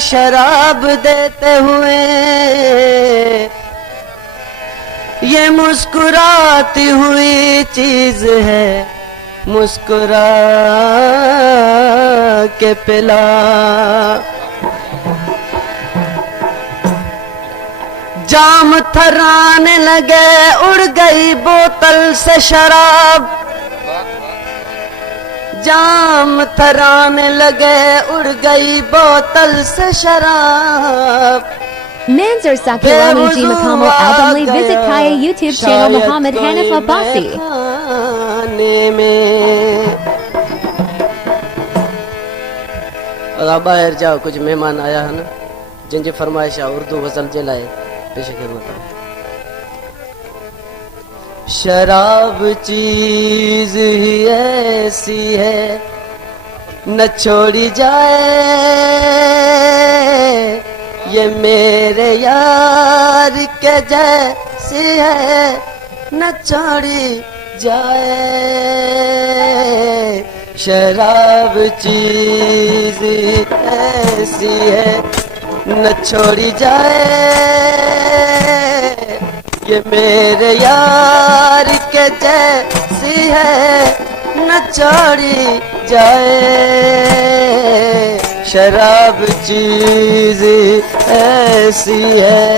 शराब देते हुए ये मुस्कुराती हुई चीज है, मुस्कुरा के पिला। जाम थराने लगे, उड़ गई बोतल से शराब। जाम थराने लगे, उड़ गई बोतल से शराब। Manzur Sakirani Ji Makamo album visit Kaya YouTube channel Muhammad Hanif Abbasi. अगर बाहर जाओ, कुछ मेहमान आया है ना, जिनकी फरमाइश उर्दू गजल जलाए पेश करना। शराब चीज ही ऐसी है न छोड़ी जाए, ये मेरे यार के जैसी है न छोड़ी जाए। शराब चीज ऐसी है न छोड़ी जाए, ये मेरे यार के जैसी है न छोड़ी जाए। शराब चीज ऐसी है।